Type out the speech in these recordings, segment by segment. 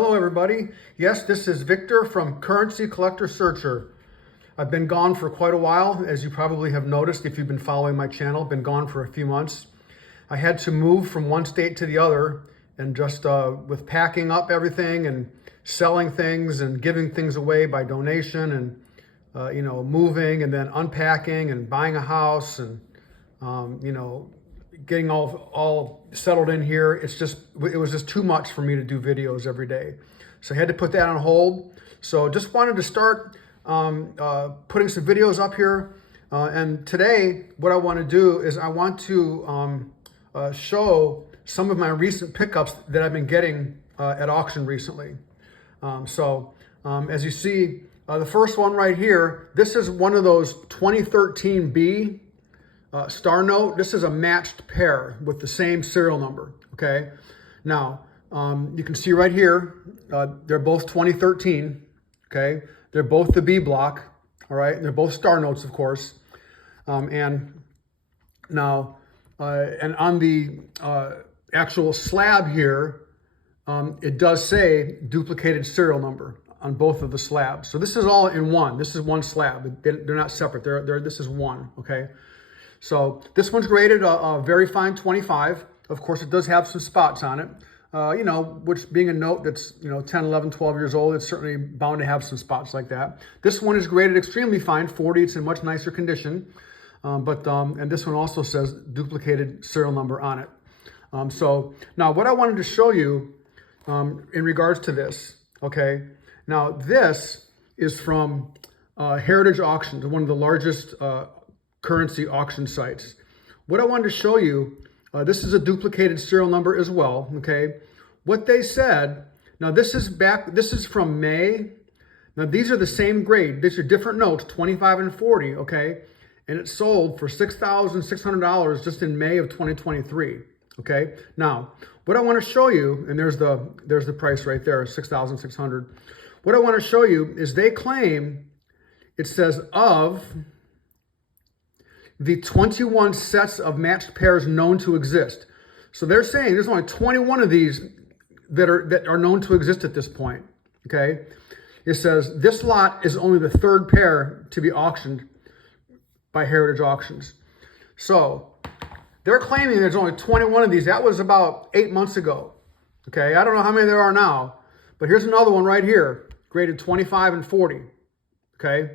Hello everybody. Yes, this is Victor from Currency Collector Searcher. I've been gone for quite a while, as you probably have noticed if you've been following my channel. Been gone for a few months. I had to move from one state to the other, and just with packing up everything and selling things and giving things away by donation and moving and then unpacking and buying a house and getting all settled in here. It was just too much for me to do videos every day. So I had to put that on hold. So just wanted to start putting some videos up here. And today, what I want to do is I want to show some of my recent pickups that I've been getting at auction recently. As you see, the first one right here, this is one of those 2013 B Star Note. This is a matched pair with the same serial number, okay? Now, you can see right here, they're both 2013, okay? They're both the B block, all right? They're both Star Notes, of course. And on the actual slab here, it does say duplicated serial number on both of the slabs. So this is all in one. This is one slab. They're not separate. This is one, okay? So this one's graded a very fine 25. Of course, it does have some spots on it, which being a note that's, 10, 11, 12 years old, it's certainly bound to have some spots like that. This one is graded extremely fine, 40. It's in much nicer condition. And this one also says duplicated serial number on it. So now what I wanted to show you in regards to this, okay? Now this is from Heritage Auctions, one of the largest currency auction sites. What I wanted to show you, this is a duplicated serial number as well, okay? What they said, now this is from May. Now these are the same grade. These are different notes, 25 and 40, okay? And it sold for $6,600 just in May of 2023, okay? Now, what I want to show you, and there's the price right there, $6,600. What I want to show you is they claim, it says of the 21 sets of matched pairs known to exist. So they're saying there's only 21 of these that are known to exist at this point, okay? It says this lot is only the third pair to be auctioned by Heritage Auctions. So they're claiming there's only 21 of these. That was about 8 months ago, okay? I don't know how many there are now, but here's another one right here, graded 25 and 40, okay?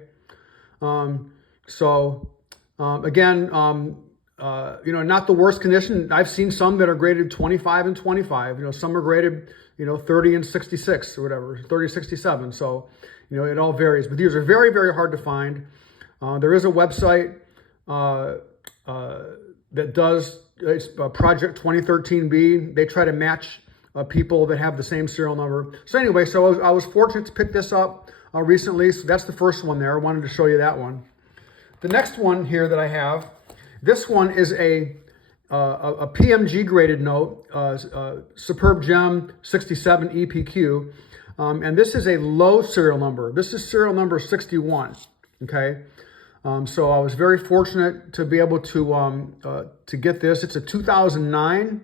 Again, not the worst condition. I've seen some that are graded 25 and 25. Some are graded, 30 and 66 or whatever, 30, 67. So, it all varies. But these are very, very hard to find. There is a website that does, it's Project 2013B. They try to match people that have the same serial number. So anyway, I was fortunate to pick this up recently. So that's the first one there. I wanted to show you that one. The next one here that I have, this one is a PMG graded note, Superb Gem 67 EPQ, and this is a low serial number. This is serial number 61, okay? So I was very fortunate to be able to get this. It's a 2009,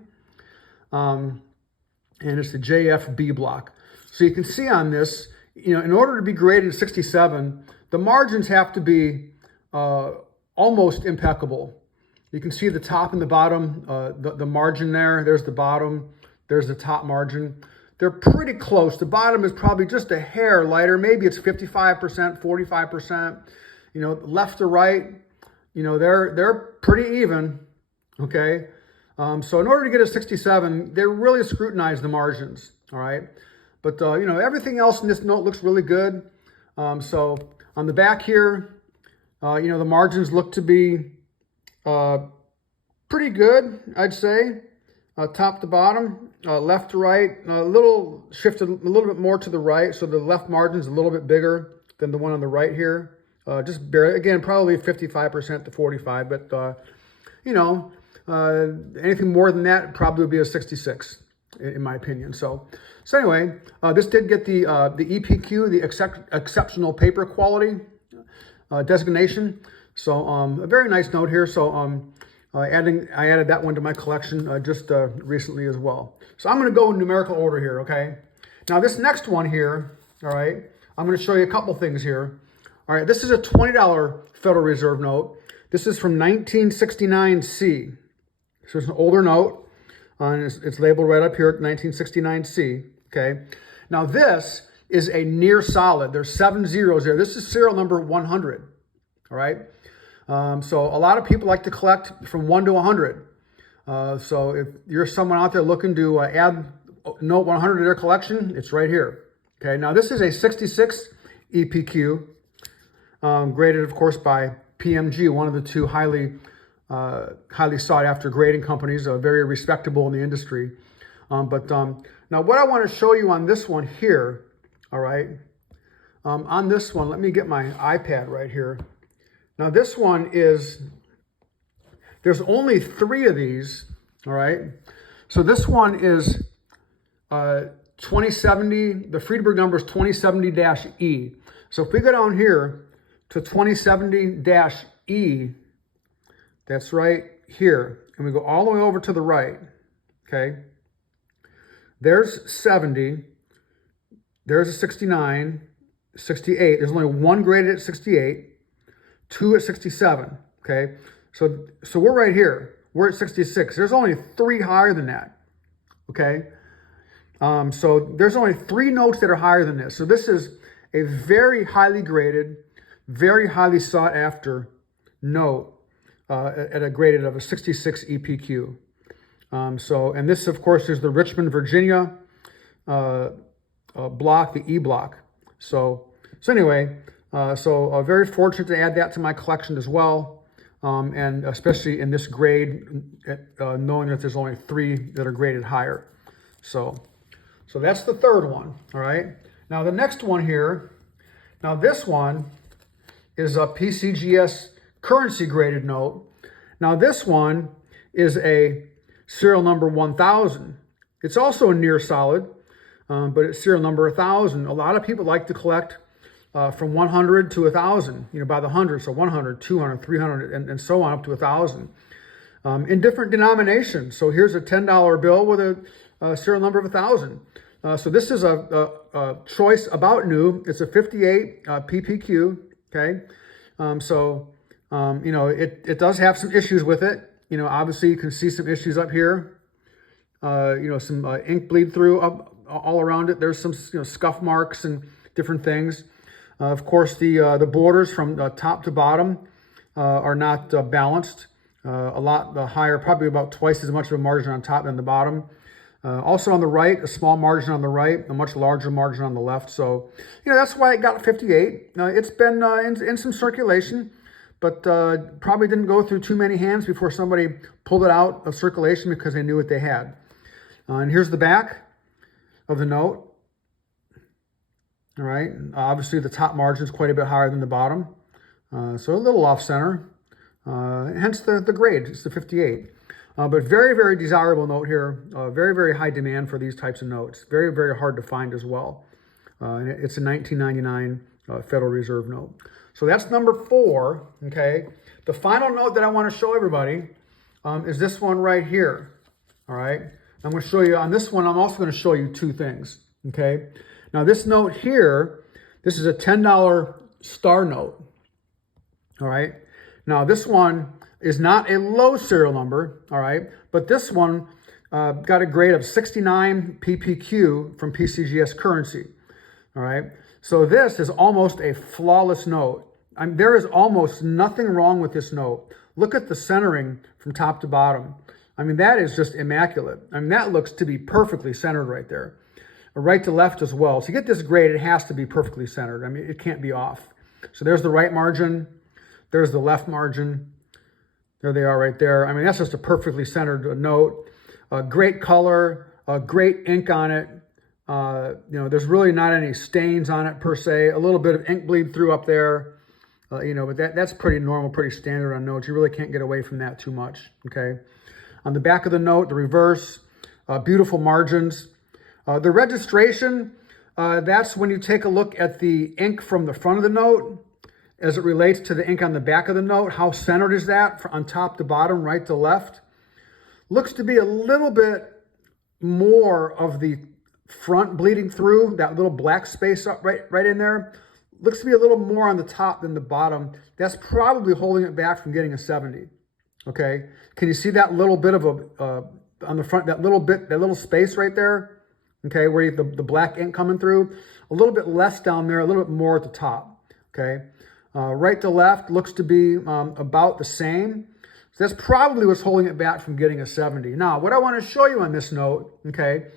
and it's the JFB block. So you can see on this, in order to be graded 67, the margins have to be almost impeccable. You can see the top and the bottom, the margin there. There's the bottom, there's the top margin. They're pretty close. The bottom is probably just a hair lighter. Maybe it's 55%, 45%. Left to right, they're pretty even, okay? So in order to get a 67, they really scrutinize the margins, all right? But, everything else in this note looks really good. So on the back here, the margins look to be pretty good, I'd say. Top to bottom, left to right, a little shifted a little bit more to the right. So the left margin's a little bit bigger than the one on the right here. Just barely, again, probably 55% to 45, but anything more than that probably would be a 66 in my opinion. So anyway, this did get the EPQ, the exceptional paper quality designation. So a very nice note here. So I added that one to my collection just recently as well. So I'm going to go in numerical order here, okay? Now this next one here, all right, I'm going to show you a couple things here. All right, this is a $20 Federal Reserve note. This is from 1969C. So it's an older note, and it's labeled right up here, 1969C, okay? Now this is a near solid. There's 7 zeros there. This is serial number 100, all right? So a lot of people like to collect from 1 to 100. So if you're someone out there looking to add note 100 to their collection, it's right here, okay? Now this is a 66 EPQ, graded, of course, by PMG, one of the two highly sought after grading companies, very respectable in the industry. Now what I want to show you on this one here, all right, on this one, let me get my iPad right here. Now this one is, there's only 3 of these, all right? So this one is 2070, the Friedberg number is 2070-E. So if we go down here to 2070-E, that's right here, and we go all the way over to the right, okay? There's 70, there's a 69, 68. There's only 1 graded at 68, 2 at 67, okay? So we're right here. We're at 66. There's only 3 higher than that, okay? So there's only 3 notes that are higher than this. So this is a very highly graded, very highly sought after note at a graded of a 66 EPQ. And this, of course, is the Richmond, Virginia block, the E block. So anyway, very fortunate to add that to my collection as well. And especially in this grade, knowing that there's only 3 that are graded higher. So that's the third one, all right? Now the next one here, now this one is a PCGS currency graded note. Now this one is a serial number 1000. It's also a near solid, but it's serial number 1000. A lot of people like to collect from 100 to 1000, by the hundreds, so 100, 200, 300, and so on up to 1000, in different denominations. So here's a $10 bill with a serial number of 1000. So this is a choice about new. It's a 58 PPQ, okay? It does have some issues with it. Obviously you can see some issues up here. Some ink bleed through up all around it. There's some scuff marks and different things. Of course, the borders from top to bottom are not balanced. A lot higher, probably about twice as much of a margin on top than the bottom. Also on the right, a small margin on the right, a much larger margin on the left. So, that's why it got 58. It's been in some circulation, but probably didn't go through too many hands before somebody pulled it out of circulation because they knew what they had. And here's the back of the note. All right, obviously the top margin is quite a bit higher than the bottom. So a little off center, hence the grade, it's the 58. But very, very desirable note here. Very, very high demand for these types of notes. Very, very hard to find as well. And it's a 1999 Federal Reserve note. So that's number 4, okay? The final note that I want to show everybody is this one right here, all right? I'm going to show you, on this one, I'm also going to show you 2 things, okay? Now this note here, this is a $10 star note, all right? Now this one is not a low serial number, all right? But this one got a grade of 69 PPQ from PCGS Currency, all right? So this is almost a flawless note. There is almost nothing wrong with this note. Look at the centering from top to bottom. That is just immaculate. That looks to be perfectly centered right there. Right to left as well. To get this grade, it has to be perfectly centered. It can't be off. So there's the right margin. There's the left margin. There they are right there. That's just a perfectly centered note. Great color, great ink on it. There's really not any stains on it per se. A little bit of ink bleed through up there. But that's pretty normal, pretty standard on notes. You really can't get away from that too much, okay? On the back of the note, the reverse, beautiful margins. The registration, that's when you take a look at the ink from the front of the note as it relates to the ink on the back of the note. How centered is that on top to bottom, right to left? Looks to be a little bit more of the front bleeding through, that little black space up right in there, looks to be a little more on the top than the bottom. That's probably holding it back from getting a 70. Okay, can you see that little bit of a on the front, that little space right there? Okay, where you have the black ink coming through, a little bit less down there, a little bit more at the top. Okay, right to left looks to be about the same. So that's probably what's holding it back from getting a 70. Now, what I want to show you on this note, okay,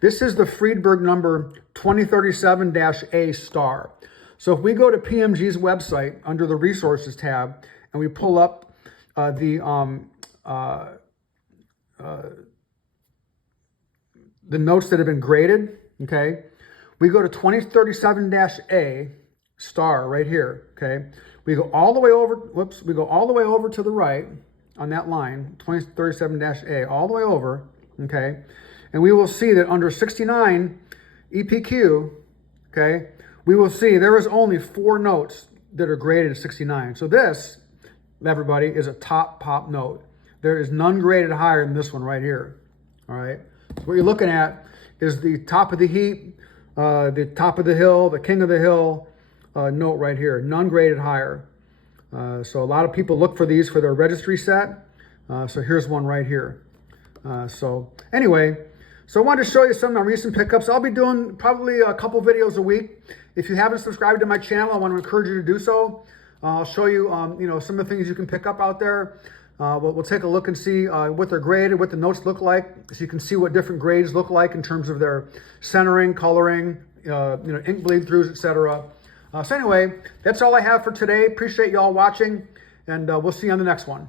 this is the Friedberg number 2037-A star. So if we go to PMG's website under the resources tab and we pull up the notes that have been graded, okay, we go to 2037-A star right here, okay. We go all the way over, we go all the way over to the right on that line, 2037-A, all the way over, okay, and we will see that under 69 EPQ, okay, we will see there is only 4 notes that are graded at 69. So this, everybody, is a top pop note. There is none graded higher than this one right here, all right? So what you're looking at is the top of the heap, the top of the hill, the king of the hill note right here, none graded higher. So a lot of people look for these for their registry set. So here's one right here. So anyway, so I wanted to show you some of my recent pickups. I'll be doing probably a couple videos a week. If you haven't subscribed to my channel, I want to encourage you to do so. I'll show you, you know, some of the things you can pick up out there. We'll take a look and see what they're graded, what the notes look like, so you can see what different grades look like in terms of their centering, coloring, you know, ink bleed throughs, etc. So anyway, that's all I have for today. Appreciate y'all watching, and we'll see you on the next one.